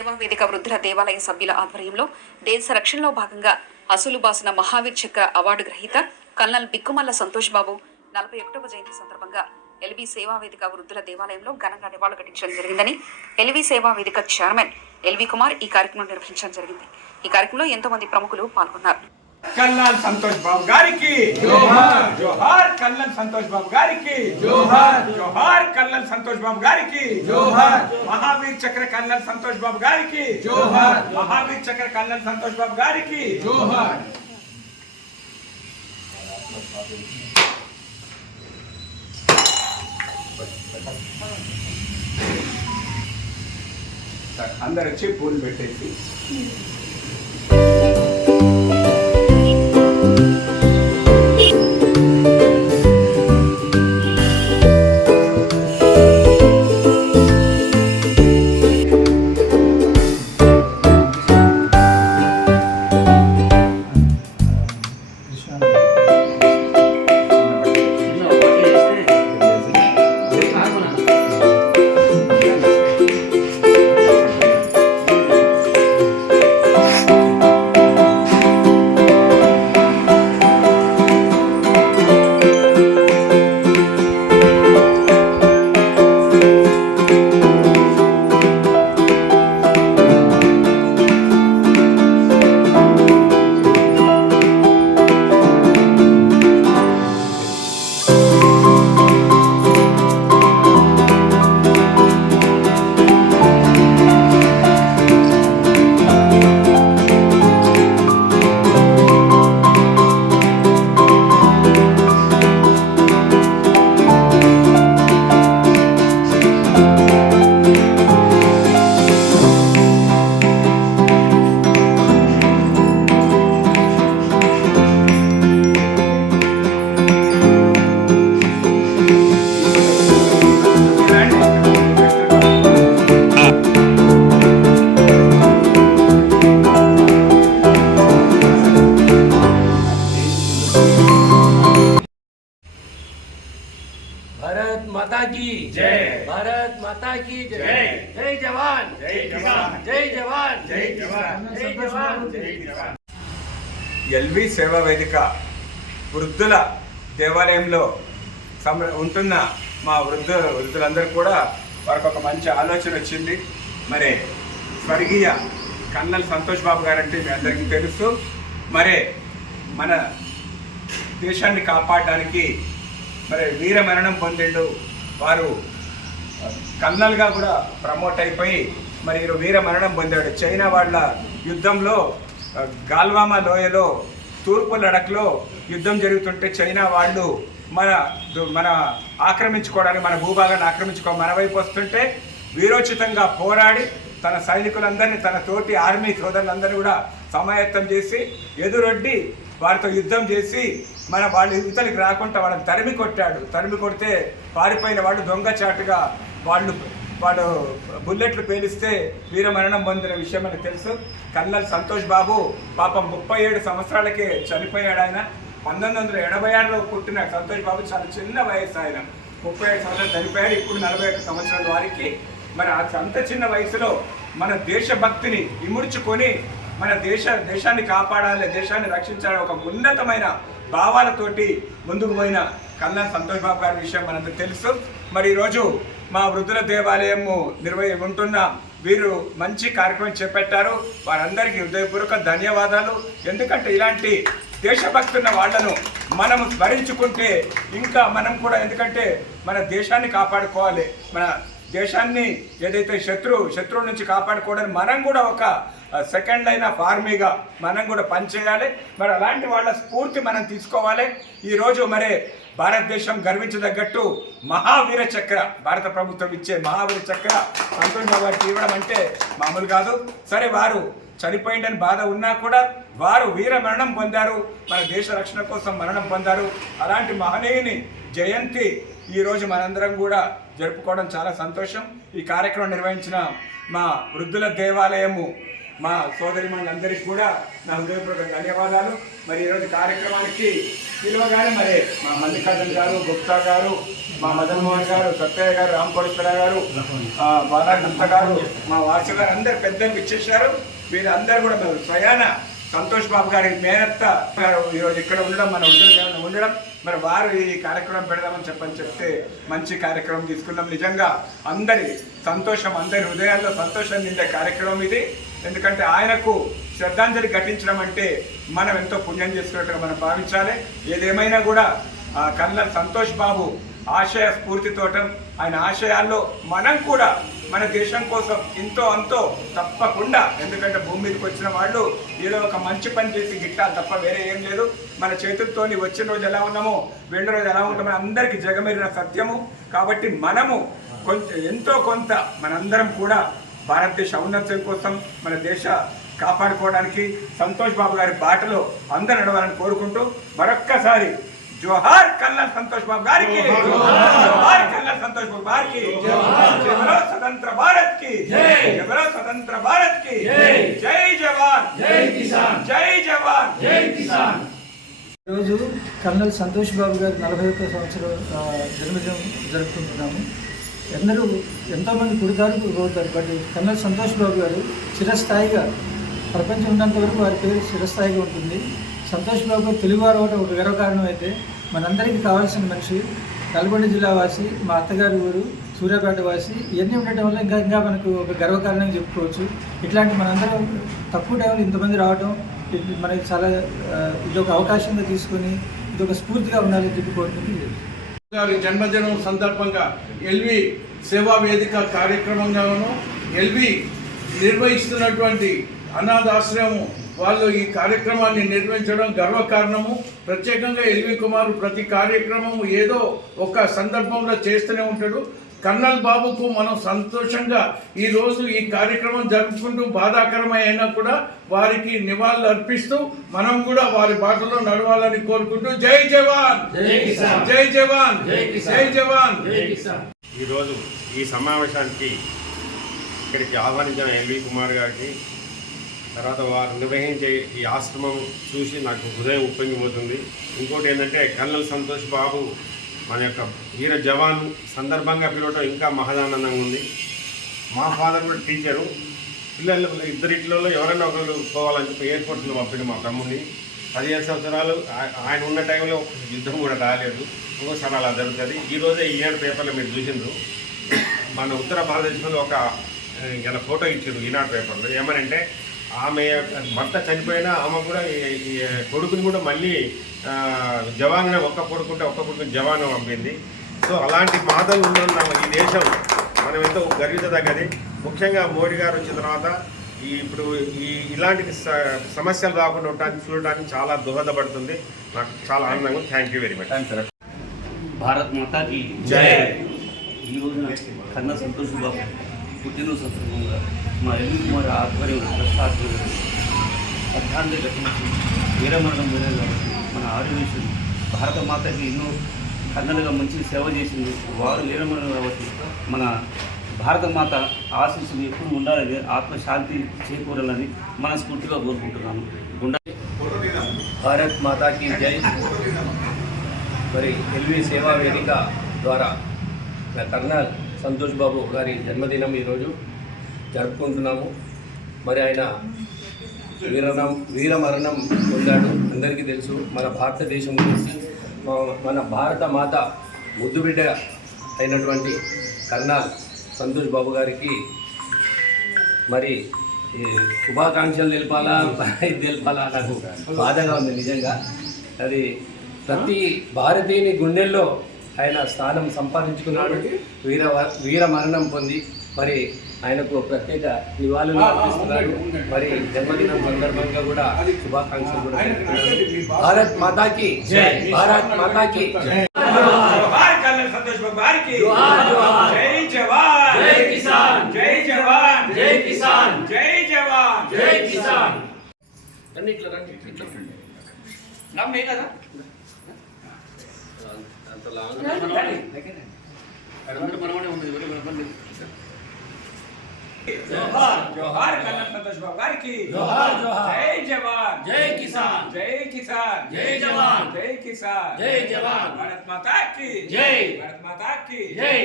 వేదిక వృద్ధుల దేవాలయ సభ్యుల ఆధ్వర్యంలో దేశ రక్షణలో భాగంగా అసలు బాసిన మహావీర్ చక్ర అవార్డు గ్రహీత కల్నల్ బిక్కుమల్ల సంతోష్ బాబు నలభై ఒకటవ జయంతి సందర్భంగా ఎల్బీ సేవా వేదిక వృద్ధుల దేవాలయంలో ఘనంగా నివాళులర్పించడం జరిగిందని ఎల్వి సేవా వేదిక చైర్మన్ ఎల్వి కుమార్ ఈ కార్యక్రమం నిర్వహించడం జరిగింది. ఈ కార్యక్రమంలో ఎంతో మంది ప్రముఖులు పాల్గొన్నారు. కల్లాల్ సంతోష్ బాబు గారికి జోహార్. జోహార్ కల్లాల్ సంతోష్ బాబు గారికి జోహార్. జోహార్ కల్లాల్ సంతోష్ బాబు గారికి జోహార్. మహావీర్ చక్ర కల్లాల్ సంతోష్ బాబు గారికి జోహార్. మహావీర్ చక్ర కల్లాల్ సంతోష్ బాబు గారికి జోహార్ అందరు వచ్చి పూలు పెట్టేసి ఎల్వి సేవా వేదిక వృద్ధుల దేవాలయంలో సంర ఉంటున్న మా వృద్ధ వృద్ధులందరూ కూడా వారికి ఒక మంచి ఆలోచన వచ్చింది. మరి స్వర్గీయ కన్నల్ సంతోష్ బాబు గారంటే మీ అందరికీ తెలుసు. మరి మన దేశాన్ని కాపాడడానికి మరి వీర మరణం పొందిండు వారు కన్నల్గా కూడా ప్రమోట్ అయిపోయి మరి ఈరోజు వీర మరణం పొందాడు. చైనా వాళ్ళ యుద్ధంలో గాల్వామా లోయలో తూర్పు లడఖ్లో యుద్ధం జరుగుతుంటే చైనా వాళ్ళు మన మన ఆక్రమించుకోవడానికి మన భూభాగాన్ని ఆక్రమించుకో మన వైపు వస్తుంటే వీరోచితంగా పోరాడి తన సైనికులందరినీ తన తోటి ఆర్మీ సోదరులందరినీ కూడా సమాయత్తం చేసి ఎదురొడ్డి వారితో యుద్ధం చేసి మన వాళ్ళు యువతలకు రాకుండా వాళ్ళని తరిమి కొట్టాడు. తరిమి కొడితే పారిపోయిన వాళ్ళు దొంగచాటుగా వాళ్ళు వాళ్ళు బుల్లెట్లు పేలిస్తే వీరమరణం పొందిన విషయం మనకు తెలుసు. కల్లల్ సంతోష్ బాబు పాపం ముప్పై ఏడు సంవత్సరాలకే చనిపోయాడు ఆయన. పంతొమ్మిది వందల ఎనభై ఆరులో పుట్టిన సంతోష్ బాబు చాలా చిన్న వయసు ఆయన. ముప్పై ఏడు సంవత్సరాలు చనిపోయాడు ఇప్పుడు నలభై ఒక్క సంవత్సరాల వారికి. మరి ఆ అంత చిన్న వయసులో మన దేశభక్తిని ఇముడ్చుకొని మన దేశ దేశాన్ని కాపాడాలి దేశాన్ని రక్షించాలని ఒక ఉన్నతమైన భావాలతోటి ముందుకు పోయిన కన్నా సంతోష్ బాబు గారి విషయం మనందరూ తెలుసు. మరి ఈరోజు మా వృద్ధుల దేవాలయము నిర్వహి ఉంటున్న వీరు మంచి కార్యక్రమం చేపట్టారు. వారందరికీ హృదయపూర్వక ధన్యవాదాలు. ఎందుకంటే ఇలాంటి దేశభక్తున్న వాళ్ళను మనం స్మరించుకుంటే ఇంకా మనం కూడా ఎందుకంటే మన దేశాన్ని కాపాడుకోవాలి. మన దేశాన్ని ఏదైతే శత్రు శత్రువు నుంచి కాపాడుకోవడానికి మనం కూడా ఒక సెకండ్ లైన్ ఆఫ్ ఆర్మీగా మనం కూడా పనిచేయాలి మరి అలాంటి వాళ్ళ స్ఫూర్తి మనం తీసుకోవాలి. ఈరోజు మరి భారతదేశం గర్వించదగ్గట్టు మహావీర చక్ర భారత ప్రభుత్వం ఇచ్చే మహావీర చక్ర సంతోష్ వారికి ఇవ్వడం అంటే మామూలు కాదు. సరే వారు చనిపోయిందని బాధ ఉన్నా కూడా వారు వీర మరణం పొందారు. మన దేశ రక్షణ కోసం మరణం పొందారు. అలాంటి మహనీయుని జయంతి ఈరోజు మనందరం కూడా జరుపుకోవడం చాలా సంతోషం. ఈ కార్యక్రమం నిర్వహించిన మా వృద్ధుల దేవాలయము మా సోదరి అందరికీ కూడా నా హృదయపూర్వక ధన్యవాదాలు. మరి ఈరోజు కార్యక్రమానికి పిలువగానే మరి మా మల్లికార్జున గారు గుప్తా గారు మా మదన్ మోహన్ గారు సత్తయ్య గారు రామకోటేశ్వర గారు బాలా బాలానంత గారు మా వాసు గారు అందరు పెద్దలు ఇచ్చేసారు వీరందరూ కూడా మేము స్వయాన సంతోష్ బాబు గారి మేనత్త ఈరోజు ఇక్కడ ఉండడం మన ఉద్యోగం ఉండడం. మరి వారు ఈ కార్యక్రమం పెడదామని చెప్పని చెప్తే మంచి కార్యక్రమం తీసుకున్నాం. నిజంగా అందరి సంతోషం అందరి హృదయాల్లో సంతోషం నిండే కార్యక్రమం ఇది. ఎందుకంటే ఆయనకు శ్రద్ధాంజలి ఘటించడం అంటే మనం ఎంతో పుణ్యం చేసుకున్నట్టుగా మనం భావించాలి. ఏదేమైనా కూడా కన్న సంతోష్ బాబు ఆశయ స్ఫూర్తితోటం ఆయన ఆశయాల్లో మనం కూడా మన దేశం కోసం ఇంతో అంతో తప్పకుండా ఎందుకంటే భూమి మీదకి వచ్చిన వాళ్ళు ఏదో ఒక మంచి పని చేసి గిట్టాలి తప్ప వేరే ఏం లేదు. మన చేతులతోని వచ్చిన రోజు ఎలా ఉన్నామో వెళ్ళిన రోజు ఎలా ఉంటామో అందరికీ జగమేరిన సత్యము. కాబట్టి మనము కొంచెం ఎంతో కొంత మనందరం కూడా భారతదేశ ఔన్నత్యం కోసం మన దేశ కాపాడుకోవడానికి సంతోష్ బాబు గారి బాటలో అందరూ నడవాలని కోరుకుంటూ మరొక్కసారి జోహార్ కల్లా సంతోష్ బాబు గారికి. జోహార్ కల్లా సంతోష్ బాబు గారికి. జవరో స్వతంత్ర భారత్కి. జవరో స్వతంత్ర భారత్కి. జై. జవాన్. జై కిసాన్. జై జవాన్. జై కిసాన్. ఈరోజు కర్నల్ సంతోష్ బాబు గారి నలభై ఒక్క సంవత్సరం జన్మదినం జరుపుకుంటున్నాము. ఎందరూ ఎంతోమంది కుడిదారులు పోతారు బట్ కర్నల్ సంతోష్ బాబు గారు చిరస్థాయిగా ప్రపంచం ఉన్నంత వరకు వారి పేరు చిరస్థాయిగా ఉంటుంది. సంతోష్ బాబు గారు తెలుగువారు ఒకటి ఒక గర్వకారణం అయితే మనందరికీ కావాల్సిన మనిషి నల్గొండ జిల్లా వాసి మా అత్తగారి ఊరు సూర్యాపేట వాసి ఇవన్నీ ఉండటం వల్ల ఇంకా ఇంకా మనకు ఒక గర్వకారణంగా చెప్పుకోవచ్చు. ఇట్లాంటి మనందరం తక్కువ టైంలో ఇంతమంది రావడం మనకి చాలా ఇది ఒక అవకాశంగా తీసుకొని ఇది ఒక స్ఫూర్తిగా ఉండాలని చెప్పి కోరుకుంటుంది గారి జన్మదినం సందర్భంగా ఎల్వి సేవా వేదిక కార్యక్రమంగాను ఎల్వి నిర్వహిస్తున్నటువంటి అనాథాశ్రయం వాళ్ళు ఈ కార్యక్రమాన్ని నిర్వహించడం గర్వకారణము. ప్రత్యేకంగా ఎల్వి కుమార్ ప్రతి కార్యక్రమము ఏదో ఒక సందర్భంలో చేస్తూనే ఉంటాడు. కన్నల్ బాబుకు మనం సంతోషంగా ఈ రోజు ఈ కార్యక్రమం జరుపుకుంటూ బాధాకరమై అయినా కూడా వారికి నివాళులు అర్పిస్తూ మనం కూడా వారి బాటలో నడవాలని కోరుకుంటూ జై జవాన్! జై జవాన్! జై జవాన్! ఈరోజు ఈ సమావేశానికి ఇక్కడికి ఆహ్వానించిన ఎల్వి కుమార్ గారికి తర్వాత వారు నిర్వహించే ఈ ఆశ్రమం చూసి నాకు హృదయం ఉప్పొంగిపోతుంది. ఇంకోటి ఏంటంటే కల్నల్ సంతోష్ బాబు మన యొక్క వీర జవాన్ సందర్భంగా పిలవటం ఇంకా మహదానందంగా ఉంది. మా ఫాదర్ కూడా టీచరు పిల్లలు ఇద్దరిట్లలో ఎవరైనా ఒకరు పోవాలని చెప్పి ఎయిర్పోర్ట్లో పంపిండు మా తమ్ముడిని. పదిహేను సంవత్సరాలు ఆయన ఉన్న టైంలో ఒక యుద్ధం కూడా రాలేదు ఒక్కోసారి అలా జరుగుతుంది. ఈరోజే ఈనాడు పేపర్లో మీరు చూసిండ్రు. మన ఉత్తర భారతదేశంలో ఒక ఇలా ఫోటో ఇచ్చారు ఈనాడు పేపర్లో ఏమనంటే ఆమె భర్త చనిపోయినా ఆమె కూడా కొడుకుని కూడా మళ్ళీ జవాన్ ఒక్క కొడుకుంటే ఒక్క కొడుకుని జవాన్ పంపింది. సో అలాంటి మాటలు ఉన్న ఈ దేశం మనం ఎంతో గర్వించదగ్గది. ముఖ్యంగా మోడీ గారు వచ్చిన తర్వాత ఈ ఇప్పుడు ఈ ఇలాంటి స- సమస్యలు రాకుండా ఉండటానికి చూడడానికి చాలా దోహదపడుతుంది. నాకు చాలా ఆనందంగా thank you very much Bharat మాతాకి జై. ఈ రోజున కన్నా సంతోష్ బాబు. పుట్టినరోజు సందర్భంగా మా ఎల్వి కుమార్ ఆధ్వర్యంలో ప్రస్తాపన శ్రద్ధాంజలి ఘటించి వీరమరణం పోయినారు కాబట్టి మన ఆర్యవేశం భారత మాతకి ఎన్నో కన్నలుగా మంచి సేవ చేసింది. వారు వీరమరణం కాబట్టి మన భారత మాత ఆశీస్సులు ఎప్పుడు ఉండాలని ఆత్మశాంతి చేకూరాలని మనస్ఫూర్తిగా కోరుకుంటున్నాను. భారత్ మాతాకి జై. మరి ఎల్వి సేవా వేదిక ద్వారా నా కర్నల్ సంతోష్ బాబు గారి జన్మదినం ఈరోజు జరుపుకుంటున్నాము. మరి ఆయన వీరణం వీరమరణం పొందాడు. అందరికీ తెలుసు మన భారతదేశం గురించి. మన భారత మాత ముద్దుబిడ్డ అయినటువంటి కర్నల్ సంతోష్ బాబు గారికి మరి ఈ శుభాకాంక్షలు తెలిపాలా ఇది తెలిపాలా నాకు బాధగా ఉంది నిజంగా. అది ప్రతి భారతీయుని గుండెల్లో ఆయన స్థానం సంపాదించుకున్నాడు. వీర వీర మరణం పొంది మరి ఆయనకు ప్రత్యేక నివాళులు అర్పిస్తున్నాడు. మరి జన్మదినం సందర్భంగా కూడా శుభాకాంక్షలు కూడా. భారత్ మాతాకి భారత్ మాతాకి సంతోష్ బాబు గారికి జోహార్, జోహార్. జై జవాన్. జై కిసాన్. జై జవాన్. జై కిసాన్. జై జవాన్. జై కిసాన్. రండి ఇట్లా రండి. ఇట్లా రండి. నమ్మే కదా? అంత లాంగ్ జోహార్ జోహార్ కల్నల్ సంతోష్ బాబు గారికి జవాన్కి జోహార్, జోహార్. జై జవాన్ జై కిసాన్ జై కిసాన్ జై జవాన్. జై కిసాన్ జై జవాన్. భారత్ మాతా కి జై. భారత్ మాతా కి జై